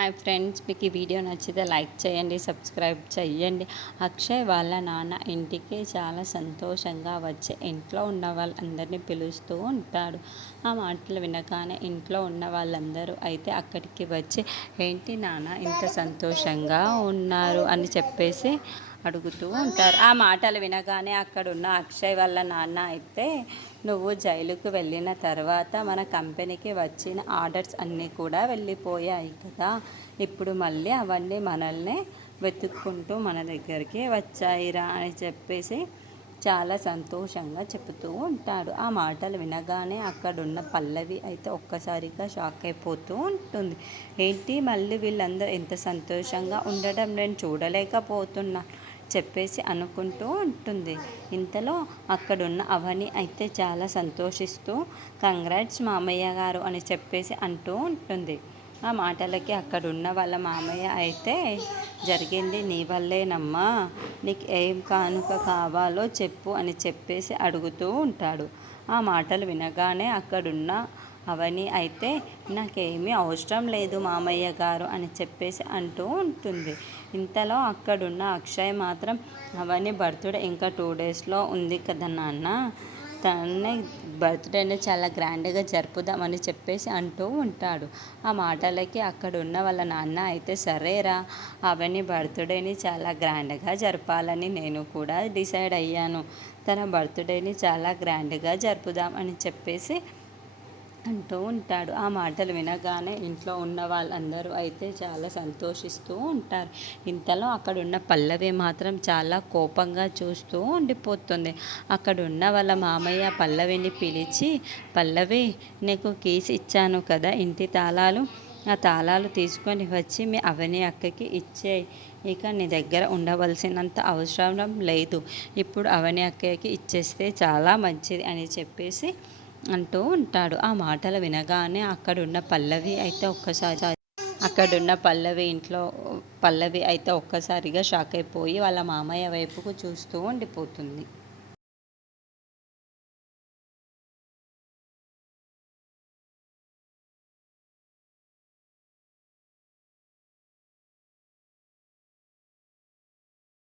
Hi friends, మీకు ఈ video నచ్చితే లైక్ చేయండి, సబ్స్క్రైబ్ చేయండి. అక్షయ్ వాళ్ళ నాన్న ఇంటికి చాలా సంతోషంగా వచ్చి ఇంట్లో ఉన్న వాళ్ళందరినీ పిలుస్తూ ఉంటాడు. ఆ మాటలు వినగానే ఇంట్లో ఉన్న వాళ్ళందరూ అయితే అక్కడికి వచ్చి, ఏంటి నాన్న ఇంత సంతోషంగా ఉన్నారు అని చెప్పేసి అడుగుతూ ఉంటారు. ఆ మాటలు వినగానే అక్కడున్న అక్షయ్ వాళ్ళ నాన్న అయితే, నువ్వు జైలుకు వెళ్ళిన తర్వాత మన కంపెనీకి వచ్చిన ఆర్డర్స్ అన్నీ కూడా వెళ్ళిపోయాయి కదా, ఇప్పుడు మళ్ళీ అవన్నీ మనల్ని వెతుక్కుంటూ మన దగ్గరికి వచ్చాయిరా అని చెప్పేసి చాలా సంతోషంగా చెబుతూ ఉంటాడు. ఆ మాటలు వినగానే అక్కడున్న పల్లవి అయితే ఒక్కసారిగా షాక్ అయిపోతూ ఉంటుంది. ఏంటి మళ్ళీ వీళ్ళందరూ ఎంత సంతోషంగా ఉండడం నేను చూడలేకపోతున్నా చెప్పేసి అనుకుంటూ ఉంటుంది. ఇంతలో అక్కడున్న అవని అయితే చాలా సంతోషిస్తూ, కంగ్రాట్స్ మామయ్య గారు అని చెప్పేసి అంటూ ఉంటుంది. ఆ మాటలకి అక్కడున్న వాళ్ళ మామయ్య అయితే, జరిగింది నీ వల్లేనమ్మా, నీకు ఏం కానుక కావాలో చెప్పు అని చెప్పేసి అడుగుతూ ఉంటాడు. ఆ మాటలు వినగానే అక్కడున్న అవని అయితే, నాకేమీ అవసరం లేదు మామయ్య గారు అని చెప్పేసి అంటూ ఉంటుంది. ఇంతలో అక్కడున్న అక్షయ్ మాత్రం, అవని బర్త్డే ఇంకా 2 డేస్లో ఉంది కదా నాన్న, తనే బర్త్డేని చాలా గ్రాండ్గా జరుపుదామని చెప్పేసి అంటూ ఉంటాడు. ఆ మాటలకి అక్కడున్న వాళ్ళ నాన్న అయితే, సరేరా, అవని బర్త్డేని చాలా గ్రాండ్గా జరపాలని నేను కూడా డిసైడ్ అయ్యాను, తన బర్త్డేని చాలా గ్రాండ్గా జరుపుదాం అని చెప్పేసి అంటూ ఉంటాడు. ఆ మాటలు వినగానే ఇంట్లో ఉన్న వాళ్ళందరూ అయితే చాలా సంతోషిస్తూ ఉంటారు. ఇంతలో అక్కడున్న పల్లవి మాత్రం చాలా కోపంగా చూస్తూ ఉండిపోతుంది. అక్కడున్న వాళ్ళ మామయ్య పల్లవిని పిలిచి, పల్లవి, నీకు కీస్ ఇచ్చాను కదా ఇంటి తాళాలు, ఆ తాళాలు తీసుకొని వచ్చి మీ అవని అక్కకి ఇచ్చేయి, ఇక నీ దగ్గర ఉండవలసినంత అవసరం లేదు, ఇప్పుడు అవని అక్కకి ఇచ్చేస్తే చాలా మంచిది అని చెప్పేసి అంటూ ఉంటాడు. ఆ మాటలు వినగానే అక్కడున్న పల్లవి అయితే ఒక్కసారిగా షాక్ అయిపోయి వాళ్ళ మామయ్య వైపుకు చూస్తూ ఉండిపోతుంది.